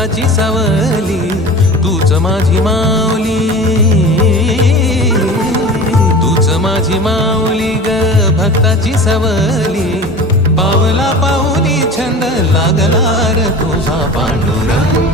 भक्ताची सावली, तूच माझी माऊली, तूच माझी माऊली ग भक्ताची सावली. पावला पाहुनी छंद लागला र तुझा पांडुरंग.